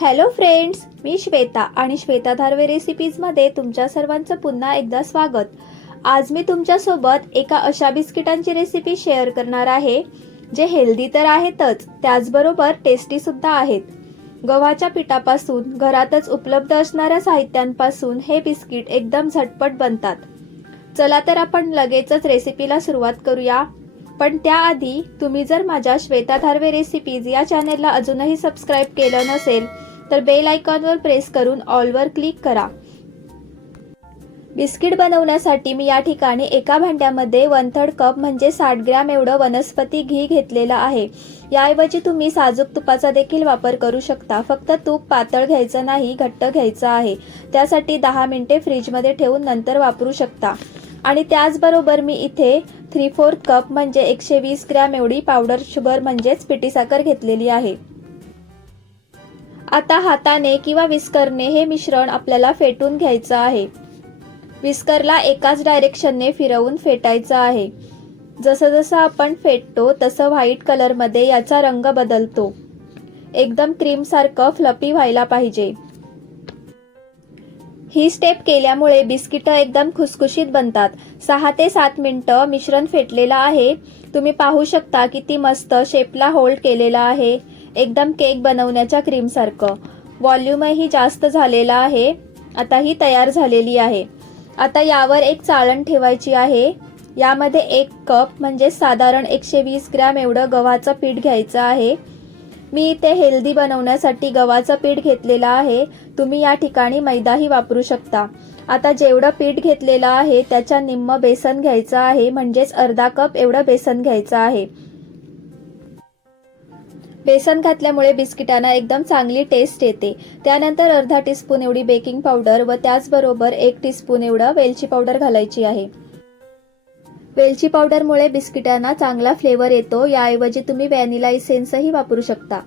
Hello friends मी श्वेता आणि श्वेता धारवे रेसिपीजमध्ये तुमच्या सर्वांचं पुन्हा एकदा स्वागत. आज मी तुमच्यासोबत एका अशा बिस्किटांची रेसिपी शेअर करणार आहे जे हेल्दी तर आहेतच त्याचबरोबर टेस्टीसुद्धा आहेत. गव्हाच्या पिठापासून घरातच उपलब्ध असणाऱ्या साहित्यांपासून हे बिस्किट एकदम झटपट बनतात. चला तर आपण लगेचच रेसिपीला सुरुवात करूया. पण त्याआधी तुम्ही जर माझ्या श्वेता धारवे रेसिपीज या चॅनेलला अजूनही सबस्क्राईब केलं नसेल तर बेल आयकॉनवर प्रेस करून ऑलवर क्लिक करा. बिस्किट बनवण्यासाठी मी या ठिकाणी एका भांड्यामध्ये वन थर्ड कप म्हणजे साठ ग्रॅम एवढं वनस्पती घी घेतलेलं आहे. याऐवजी तुम्ही साजूक तुपाचा देखील वापर करू शकता. फक्त तूप पातळ घ्यायचं नाही घट्ट घ्यायचं आहे. त्यासाठी दहा मिनिटे फ्रीजमध्ये ठेवून नंतर वापरू शकता. आणि त्याचबरोबर मी इथे थ्री फोर्थ कप म्हणजे एकशे वीस ग्रॅम एवढी पावडर शुगर म्हणजेच पिठी साखर घेतलेली आहे. आता हाताने किंवा विस्करने हे मिश्रण आपल्याला फेटून घ्यायचं आहे. विस्करला एकाच डायरेक्शनने फिरवून फेटायचं आहे. जसं जसं आपण फेटतो तसं व्हाईट कलरमध्ये याचा रंग बदलतो. एकदम क्रीमसारखं फ्लपी व्हायला पाहिजे. ही स्टेप केल्यामुळे बिस्किटं एकदम खुसखुशीत बनतात. सहा ते सात मिनटं मिश्रण फेटलेलं आहे. तुम्ही पाहू शकता किती मस्त शेपला होल्ड केलेला आहे. एकदम केक बनवण्याच्या क्रीमसारखं. व्हॉल्यूमही जास्त झालेला आहे. आता ही तयार झालेली आहे. आता यावर एक चाळण ठेवायची आहे. यामध्ये एक कप म्हणजे साधारण एकशे वीस ग्रॅम एवढं गव्हाचं पीठ घ्यायचं आहे. मी इथे हेल्दी बनवण्यासाठी गव्हाचं पीठ घेतलेलं आहे. तुम्ही या ठिकाणी मैदाही वापरू शकता. आता जेवढं पीठ घेतलेलं आहे त्याच्या निम्म बेसन घ्यायचं आहे. म्हणजेच अर्धा कप एवढं बेसन घ्यायचं आहे. बेसन घातल्यामुळे बिस्किटांना एकदम चांगली टेस्ट येते. त्यानंतर अर्धा टीस्पून एवढी बेकिंग पावडर व त्याचबरोबर एक टीस्पून एवढं वेलची पावडर घालायची आहे. वेलची पावडरमुळे बिस्किटांना चांगला फ्लेवर येतो. याऐवजी तुम्ही व्हॅनिला इसेन्सही वापरू शकता.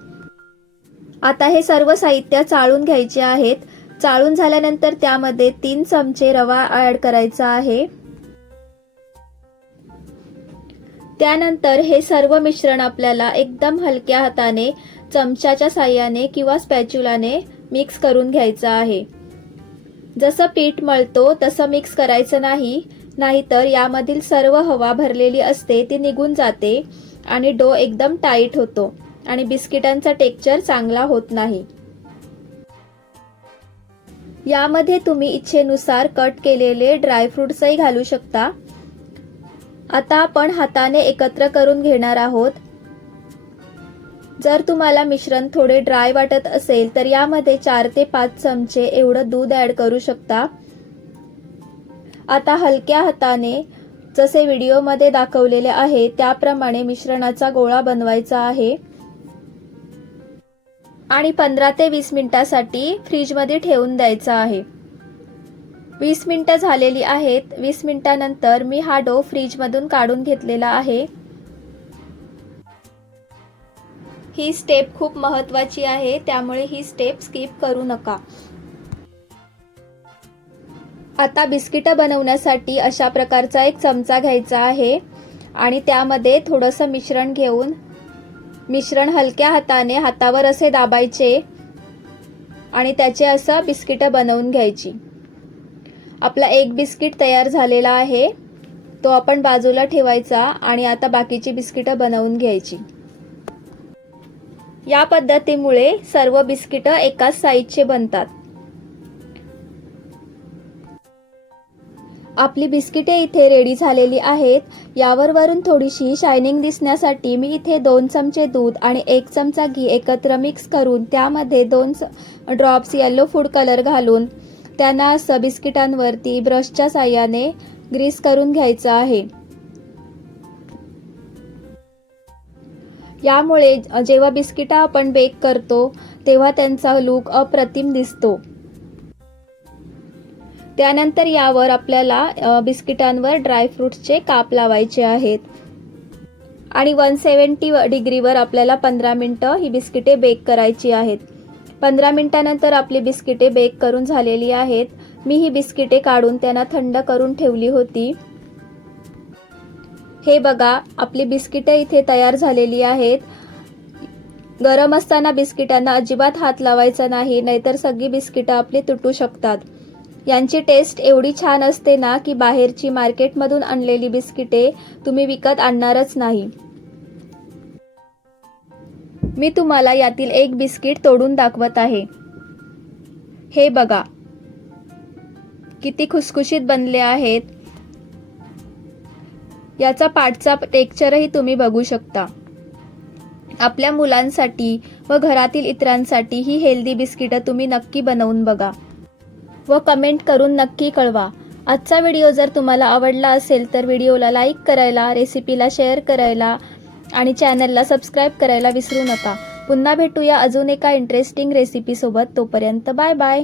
आता हे सर्व साहित्य चाळून घ्यायचे आहेत. चाळून झाल्यानंतर त्यामध्ये तीन चमचे रवा ॲड करायचा आहे. त्यानंतर हे सर्व मिश्रण आपल्याला एकदम हलक्या हाताने चमच्याच्या साह्याने किंवा स्पॅच्युलाने मिक्स करून घ्यायचं आहे. जसं पीठ मळतो तसं मिक्स करायचं नाही नाहीतर यामधील सर्व हवा भरलेली असते ती निघून जाते आणि डो एकदम टाईट होतो आणि बिस्किटांचा टेक्चर चांगला होत नाही. यामध्ये तुम्ही इच्छेनुसार कट केलेले ड्रायफ्रुट्सही घालू शकता. आता आपण हाताने एकत्र करून घेणार आहोत. जर तुम्हाला मिश्रण थोडे ड्राय वाटत असेल तर यामध्ये चार ते पाच चमचे एवढं दूध ऍड करू शकता. आता हलक्या हाताने जसे व्हिडिओमध्ये दाखवलेले आहे त्याप्रमाणे मिश्रणाचा गोळा बनवायचा आहे. आणि पंधरा ते वीस मिनिटासाठी फ्रीजमध्ये ठेवून द्यायचा आहे. वीस मिनटं झालेली आहेत. वीस मिनटानंतर मी हा डो फ्रीजमधून काढून घेतलेला आहे. ही स्टेप खूप महत्वाची आहे त्यामुळे ही स्टेप स्किप करू नका. आता बिस्किटं बनवण्यासाठी अशा प्रकारचा एक चमचा घ्यायचा आहे आणि त्यामध्ये थोडंसं मिश्रण घेऊन मिश्रण हलक्या हाताने हातावर असे दाबायचे आणि त्याचे असं बिस्किटं बनवून घ्यायची. आपला एक बिस्किट तयार झालेला आहे. तो आपण बाजूला ठेवायचा आणि आता बाकीची बिस्किटं बनवून घ्यायची. या पद्धतीमुळे सर्व बिस्किटं एकाच साईजचे बनतात. आपली बिस्किटे इथे रेडी झालेली आहेत. यावर वरून थोडीशी शायनिंग दिसण्यासाठी मी इथे दोन चमचे दूध आणि एक चमचा घी एकत्र मिक्स करून त्यामध्ये दोन ड्रॉप्स येलो फूड कलर घालून त्यांना असं बिस्किटांवरती ब्रशच्या साह्याने ग्रीस करून घ्यायचं आहे. यामुळे जेव्हा बिस्किटा आपण बेक करतो तेव्हा त्यांचा लुक अप्रतिम दिसतो. त्यानंतर यावर आपल्याला बिस्किटांवर ड्रायफ्रूट्सचे काप लावायचे आहेत. आणि वन सेवन्टी डिग्रीवर आपल्याला पंधरा मिनटं ही बिस्किटे बेक करायची आहेत. पंधरा मिनटानंतर आपली बिस्किटे बेक करून झालेली आहेत. मी ही बिस्किटे काढून त्यांना थंड करून ठेवली होती. हे बघा आपली बिस्किटे इथे तयार झालेली आहेत. गरम असताना बिस्किटांना अजिबात हात लावायचा नाही नाहीतर सगळी बिस्किटं आपली तुटू शकतात. यांची टेस्ट एवढी छान असते ना की बाहेरची मार्केटमधून आणलेली बिस्किटे तुम्ही विकत आणणारच नाही. मी तुम्हाला यातील एक बिस्किट तोडून दाखवत आहे. हे बघा. किती खुसखुशीत बनले आहेत. याचा पाठचा टेक्चरही तुम्ही बघू शकता. आपल्या मुलांसाठी व घरातील इतरांसाठी ही हेल्दी बिस्किटं तुम्ही नक्की बनवून बघा. व कमेंट करून नक्की कळवा. आजचा व्हिडिओ जर तुम्हाला आवडला असेल तर व्हिडिओला लाईक करायला रेसिपीला शेअर करायला आणि चॅनलला सबस्क्राईब करायला विसरू नका. पुन्हा भेटूया अजून एका इंटरेस्टिंग रेसिपीसोबत तोपर्यंत बाय बाय.